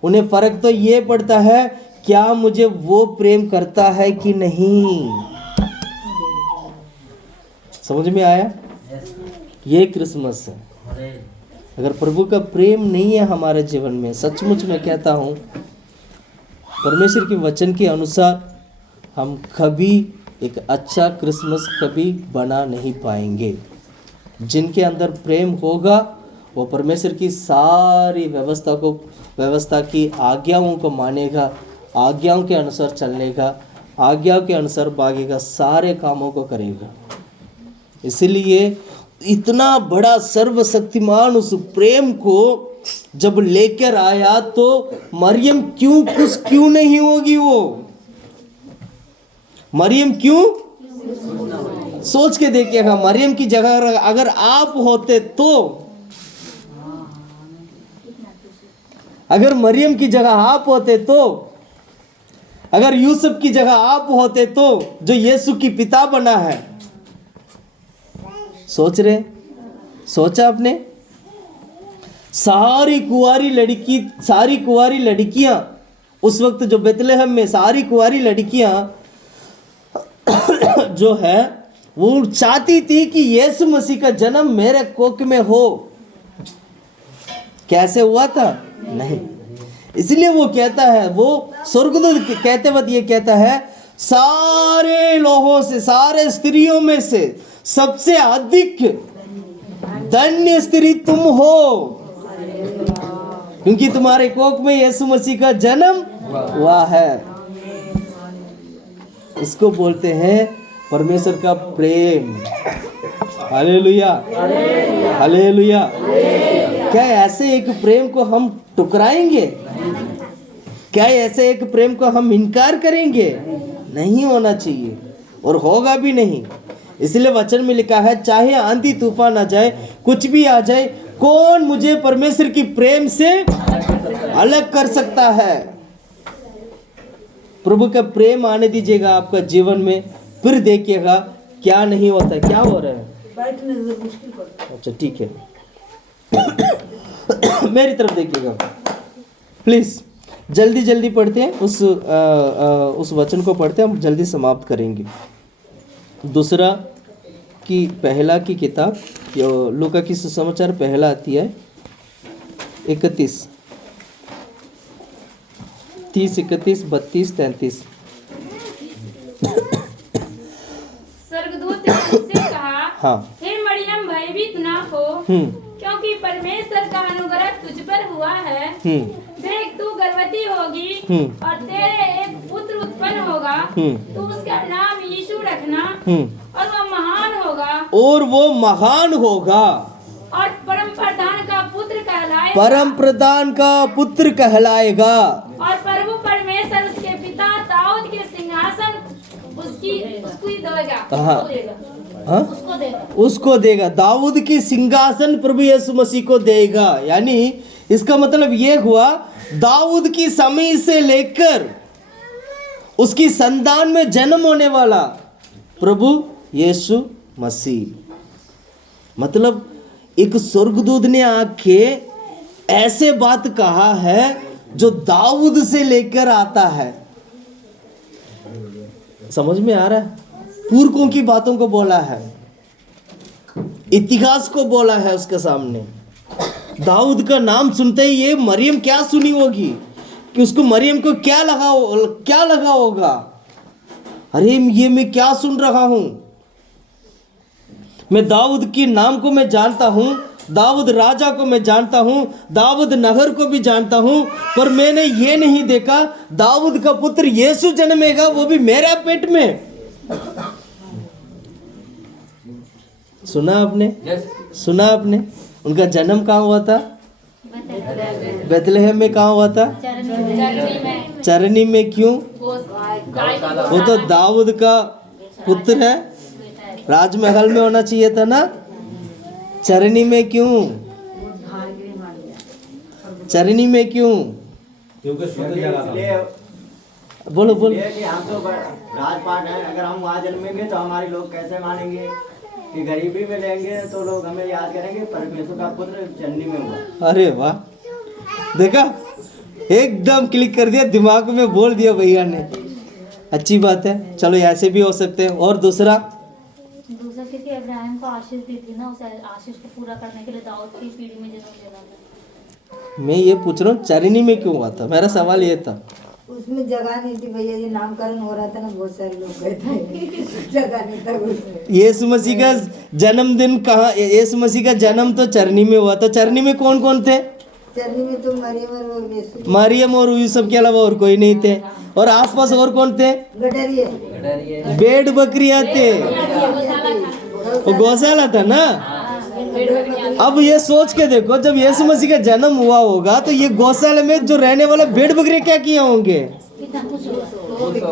उन्हें फ़र्क तो ये पड़ता है, क्या मुझे वो प्रेम करता है कि नहीं। समझ में आया? ये क्रिसमस है। अगर प्रभु का प्रेम नहीं है हमारे जीवन में, सचमुच मैं कहता हूँ, परमेश्वर के वचन के अनुसार हम कभी एक अच्छा क्रिसमस कभी बना नहीं पाएंगे। जिनके अंदर प्रेम होगा वो परमेश्वर की सारी व्यवस्था की आज्ञाओं को मानेगा, आज्ञाओं के अनुसार चलेगा, आज्ञाओं के अनुसार भागेगा, सारे कामों को करेगा। इसलिए इतना बड़ा सर्वशक्तिमान उस प्रेम को जब लेकर आया तो मरियम क्यों नहीं होगी? वो मरियम क्यों? सोच के देखिएगा, मरियम की जगह अगर आप होते तो, अगर मरियम की जगह आप होते तो, अगर यूसुफ की जगह आप होते तो, जो यीशु की पिता बना है। सोच रहे? सोचा आपने? सारी कुंवारी लड़कियां उस वक्त जो बेतलेहम में सारी कुंवारी लड़कियां जो है वो चाहती थी कि यीशु मसीह का जन्म मेरे कोख में हो। कैसे हुआ था? नहीं। इसलिए वो कहता है, वो स्वर्गदूत कहते वक्त ये कहता है, सारे लोगों से, सारे स्त्रियों में से सबसे अधिक धन्य स्त्री तुम हो, क्योंकि तुम्हारे कोख में यीशु मसीह का जन्म हुआ है। इसको बोलते हैं परमेश्वर का प्रेम। Hallelujah, hallelujah. क्या ऐसे एक प्रेम को हम टुकराएंगे? क्या ऐसे एक प्रेम को हम इनकार करेंगे? नहीं होना चाहिए और होगा भी नहीं। इसलिए वचन में लिखा है, चाहे आंधी तूफान आ जाए, कुछ भी आ जाए, कौन मुझे परमेश्वर की प्रेम से अलग कर सकता है? प्रभु का प्रेम आने दीजिएगा आपका जीवन में, फिर देखिएगा क्या नहीं होता। क्या हो रहा है? अच्छा ठीक है, मेरी तरफ देखिएगा प्लीज। जल्दी जल्दी पढ़ते हैं, उस वचन को पढ़ते हैं, हम जल्दी समाप्त करेंगे। दूसरा की पहला की किताब, लूका की सुसमाचार पहला अध्याय 31, 30, 31, 32, 33। स्वर्गदूत ने उससे कहा, हाँ। हे मरियम, भयभीत ना हो, क्योंकि परमेश्वर का अनुग्रह तुझ पर हुआ है। देख, तू गर्भवती होगी और तेरे एक पुत्र उत्पन्न होगा। तू उसका नाम यीशु रखना, और वह महान होगा, और वो महान होगा और परम प्रधान का पुत्र कहलाएगा। परम प्रधान का पुत्र कहलाएगा। और प्रभु परमेश्वर उसके पिता दाऊद के सिंहासन उसको देगा। हाँ। हाँ? उसको देगा। उसको देगा। दाऊद की सिंहासन प्रभु यीशु मसीह को देगा। यानी इसका मतलब ये हुआ, दाऊद की समय से लेकर उसकी संतान में जन्म होने वाला प्रभु यीशु मसीह। मतलब एक स्वर्गदूत ने आके ऐसे बात कहा है जो दाऊद से लेकर आता है। समझ में आ रहा है? पूर्वों की बातों को बोला है, इतिहास को बोला है उसके सामने। दाऊद का नाम सुनते ही ये मरियम क्या सुनी होगी कि उसको, मरियम को क्या लगा होगा, अरे ये मैं क्या सुन रहा हूं। मैं दाऊद के नाम को मैं जानता हूं, दाऊद राजा को मैं जानता हूं, दाऊद नगर को भी जानता हूं, पर मैंने ये नहीं देखा दाऊद का पुत्र यीशु जन्मेगा, वो भी मेरा पेट में। सुना आपने? सुना आपने? उनका जन्म कहाँ हुआ था? बेथलेहम में। कहाँ हुआ था? चरनी में। क्यों? वो तो दाऊद का पुत्र है, राजमहल में होना चाहिए था ना। चरनी में क्यों? चरनी में क्यों? क्योंकि शुद्ध जगह था। बोलो बोलो। कि हम तो राजपाट हैं, अगर हम वहाँ जन्मेंगे तो हमारे लोग कैसे मानेंगे कि गरीबी में लेंगे तो लोग हमें याद करेंगे परमेश्वर का पुत्र चन्नी में हुआ। अरे वाह, देखा, एकदम क्लिक कर दिया, दिमाग में बोल दिया भैया ने। अच्छी बात है, चलो ऐसे भी हो सकते हैं। और दूसरा क्योंकि अब्राहम को आशीष दी थी ना, उस आशीष को पूरा करने के लिए दाऊद की पीढ़ी में जन्म लेना था। मैं ये पूछ रहा हूँ चरनी में क्यों हुआ था? मेरा सवाल ये था। उसमें जगह नहीं थी भैया जी, नामकरण हो रहा था ना, बहुत सारे लोग गए थे, जगह नहीं था उसमें। यीशु मसीह का जन्मदिन कहाँ? यीशु मसीह का जन्म तो चरनी में हुआ था। चरनी में कौन कौन थे? चरनी में तो मरियम और मरियम और यूसुफ के अलावा और कोई नहीं थे। और आसपास और कौन थे? गडरिए, भेड़ बकरियां थे, वो गौशाला था ना। अब ये सोच के देखो, जब यीशु मसीह का जन्म हुआ होगा तो ये गौशाला में जो रहने वाले भेड़ बकरी क्या किए होंगे?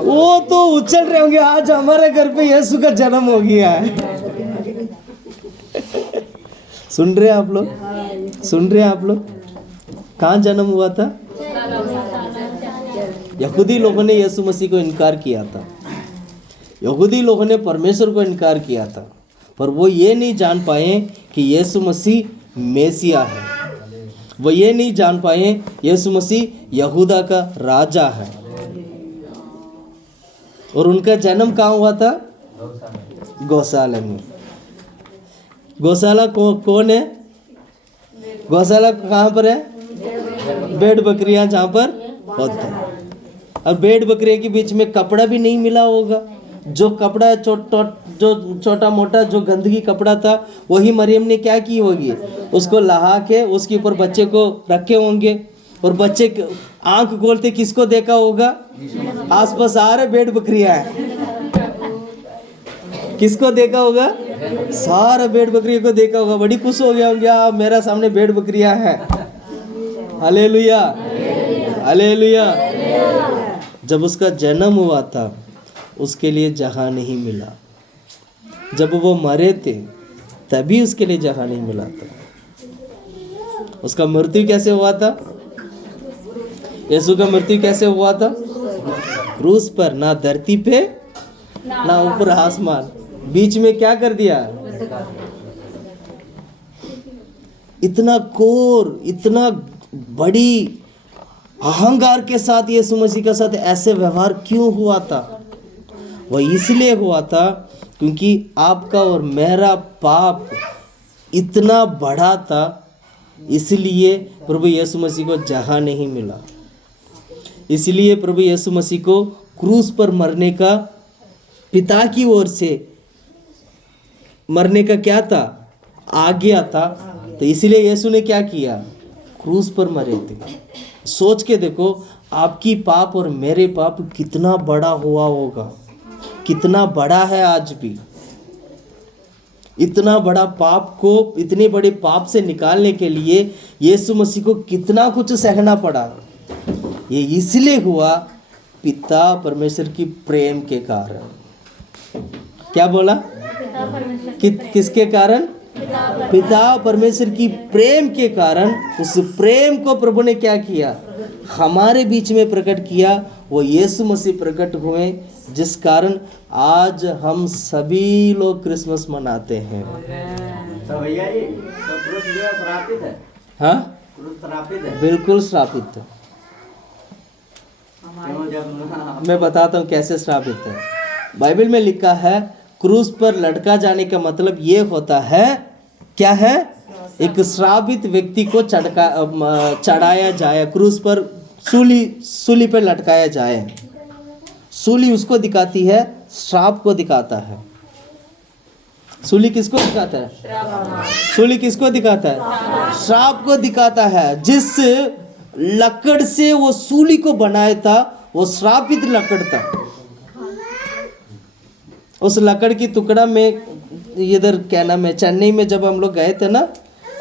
वो तो उछल रहे होंगे, आज हमारे घर पे यीशु का जन्म हो गया है। सुन रहे हैं आप लोग? सुन रहे हैं आप लोग? कहाँ जन्म हुआ था? यहूदी लोगों ने यीशु मसीह को इनकार किया था, यहूदी लोगों ने परमेश्वर को इनकार किया था, पर वो ये नहीं जान पाए कि यीशु मसीह मेसिया है। वो ये नहीं जान पाए यीशु मसीह यहूदा का राजा है। और उनका जन्म कहाँ हुआ था? गौशाला में। गौशाला कौन है? गौशाला कहाँ पर है? भेड़ बकरियां जहाँ पर होते हैं। और भेड़ बकरियों के बीच में कपड़ा भी नहीं मिला होगा। जो कपड़ा जो छोटा मोटा जो गंदगी कपड़ा था वही मरियम ने क्या की होगी, उसको लहा के उसके ऊपर बच्चे को रखे होंगे। और बच्चे आंख खोलते किसको देखा होगा? आसपास सारे भेड़ बकरियां हैं। किसको देखा होगा? सारे भेड़ बकरियों को देखा होगा। बड़ी खुश हो गया होंगे, मेरा सामने भेड़ बकरियां हैं। Hallelujah, hallelujah. जब उसका जन्म हुआ था उसके लिए जगह नहीं मिला। जब वो मरे थे तभी उसके लिए जगह नहीं मिला था। उसका मृत्यु कैसे हुआ था? यीशु का मृत्यु कैसे हुआ था? क्रूस पर। ना धरती पे ना ऊपर आसमान, बीच में क्या कर दिया? इतना कोर, इतना बड़ी अहंकार के साथ यीशु मसीह के साथ ऐसे व्यवहार क्यों हुआ था? वह इसलिए हुआ था क्योंकि आपका और मेरा पाप इतना बड़ा था, इसलिए प्रभु यीशु मसीह को जगह नहीं मिला। इसलिए प्रभु यीशु मसीह को क्रूस पर मरने का पिता की ओर से मरने का क्या था? आज्ञा था। तो इसलिए यीशु ने क्या किया? क्रूस पर मरे थे। सोच के देखो आपकी पाप और मेरे पाप कितना बड़ा हुआ होगा, कितना बड़ा है आज भी। इतना बड़ा पाप को, इतने बड़े पाप से निकालने के लिए यीशु मसीह को कितना कुछ सहना पड़ा। ये इसलिए हुआ पिता परमेश्वर की प्रेम के कारण। क्या बोला? किसके कारण? पिता परमेश्वर की प्रेम के कारण। उस प्रेम को प्रभु ने क्या किया? हमारे बीच में प्रकट किया। वो यीशु मसीह प्रकट हुए, जिस कारण आज हम सभी लोग क्रिसमस मनाते हैं। तो भैया जी, तो क्रूस जो है श्रापित है। हाँ, क्रूस श्रापित है। बिल्कुल श्रापित है। मैं बताता हूँ कैसे श्रापित है। बाइबल में लिखा है क्रूस पर लटका जाने का मतलब ये होता है, क्या है? एक श्रापित व्यक्ति को चढ़ाया जाए, क्रूस पर सूली पर लटकाया जाए। सूली उसको दिखाती है, श्राप को दिखाता है। सूली किसको दिखाता है? सूली किसको दिखाता है? श्राप को दिखाता है। जिस लकड़ से वो सूली को बनाया था वो श्रापित लकड़ था। उस लकड़ की टुकड़ा में, इधर क्या नाम है, चेन्नई में जब हम लोग गए थे ना,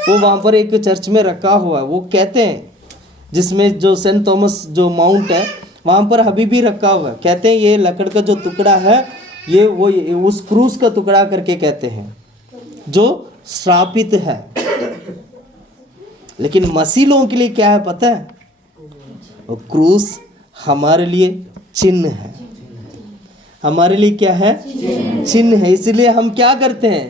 वो वहाँ पर एक चर्च में रखा हुआ है। वो कहते हैं, जिसमें जो सेंट थॉमस जो माउंट है वहाँ पर अभी भी रखा हुआ है। कहते हैं ये लकड़ का जो टुकड़ा है ये वो उस क्रूस का टुकड़ा करके कहते हैं, जो श्रापित है। लेकिन मसीह लोगों के लिए क्या है पता है? वो क्रूस हमारे लिए चिन्ह है। हमारे लिए क्या है? चिन्ह है। इसलिए हम क्या करते हैं?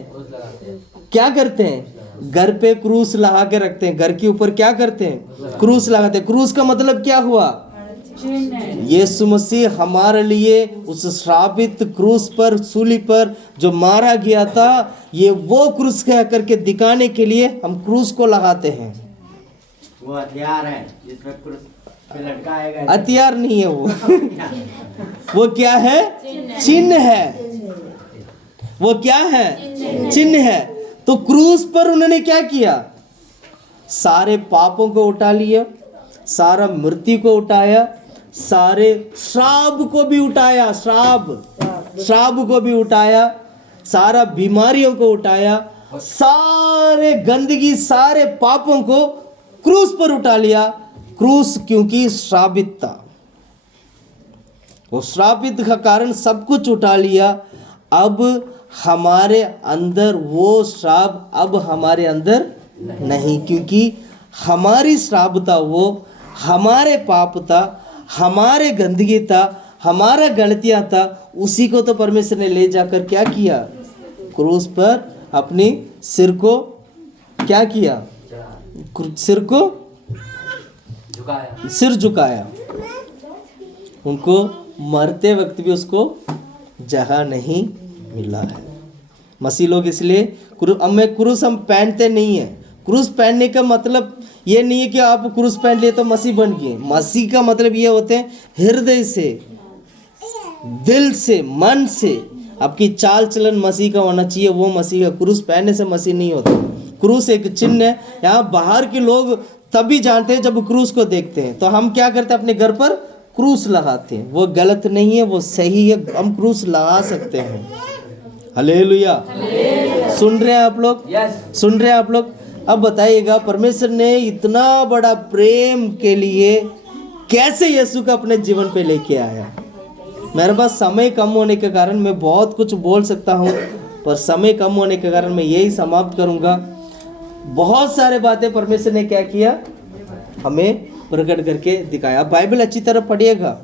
क्या करते हैं? घर पे क्रूस लगा के रखते हैं। घर के ऊपर क्या करते हैं? क्रूस लगाते हैं। क्रूस का मतलब क्या हुआ? यीशु मसीह हमारे लिए उस श्रापित क्रूस पर, सूली पर जो मारा गया था, ये वो क्रूस कह करके दिखाने के लिए हम क्रूस को लगाते हैं। वो हथियार है जिसमें क्रूस पे लटकाएगा। हथियार नहीं है वो। वो क्या है? चिन्ह है। वो क्या है? चिन्ह है। तो क्रूस पर उन्होंने क्या किया? सारे पापों को उठा लिया, सारा मृत्यु को उठाया, सारे श्राप को भी उठाया, श्राप को भी उठाया, सारा बीमारियों को उठाया, सारे गंदगी, सारे पापों को क्रूस पर उठा लिया। क्रूस क्योंकि श्रापित था, वो श्रापित का कारण सब कुछ उठा लिया। अब हमारे अंदर वो श्राप अब हमारे अंदर नहीं, क्योंकि हमारी श्राप था, वो हमारे पाप था, हमारे गंदगी था, हमारा गलतियां था। उसी को तो परमेश्वर ने ले जाकर क्या किया? क्रूस पर अपनी सिर को क्या किया? सिर को झुकाया। सिर झुकाया। उनको मरते वक्त भी उसको जगह नहीं मिला है। मसीह लोग इसलिए क्रूस हम पहनते नहीं है। क्रूस पहनने का मतलब ये नहीं है कि आप क्रूस पहन लिए तो मसीह बन गए। मसीह का मतलब ये होते हैं हृदय से, दिल से, मन से आपकी चाल चलन मसीह का होना चाहिए। वो मसीह का क्रूस पहनने से मसीह नहीं होता। क्रूस एक चिन्ह है। यहाँ बाहर के लोग तभी जानते हैं जब क्रूस को देखते हैं। तो हम क्या करते हैं, अपने घर पर क्रूस लगाते हैं। वो गलत नहीं है, वो सही है। हम क्रूस लगा सकते हैं। हालेलुया। सुन रहे हैं आप लोग? सुन रहे हैं आप लोग? अब बताइएगा, परमेश्वर ने इतना बड़ा प्रेम के लिए कैसे यीशु को अपने जीवन पे लेके आया। मेरे पास समय कम होने के कारण मैं बहुत कुछ बोल सकता हूँ, पर समय कम होने के कारण मैं यही समाप्त करूँगा। बहुत सारे बातें परमेश्वर ने क्या किया, हमें प्रकट करके दिखाया। बाइबल अच्छी तरह पढ़िएगा।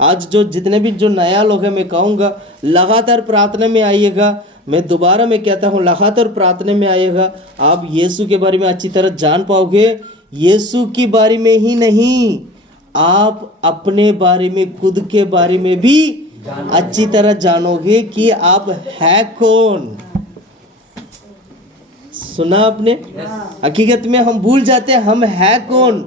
आज जितने भी नया लोग हैं, मैं कहूँगा लगातार प्रार्थना में आइएगा। मैं दोबारा मैं कहता हूँ, लगातार प्रार्थना में आइएगा। आप यीशु के बारे में अच्छी तरह जान पाओगे। यीशु के बारे में ही नहीं, आप अपने बारे में, खुद के बारे में भी अच्छी तरह जानोगे कि आप है कौन। सुना आपने? हकीकत में हम भूल जाते हैं हम है कौन।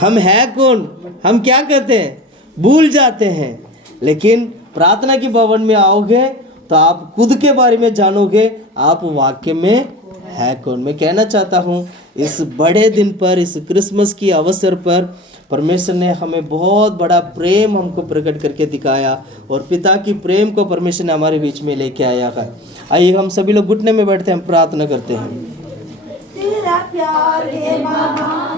हम है कौन, हम क्या कहते हैं, भूल जाते हैं। लेकिन प्रार्थना के भवन में आओगे तो आप खुद के बारे में जानोगे, आप वाकई में है कौन। मैं कहना चाहता हूँ, इस बड़े दिन पर, इस क्रिसमस की अवसर पर परमेश्वर ने हमें बहुत बड़ा प्रेम हमको प्रकट करके दिखाया, और पिता की प्रेम को परमेश्वर ने हमारे बीच में लेके आया है। आइए हम सभी लोग घुटने में बैठते हैं, हम प्रार्थना करते हैं। तेरा प्यार है महान।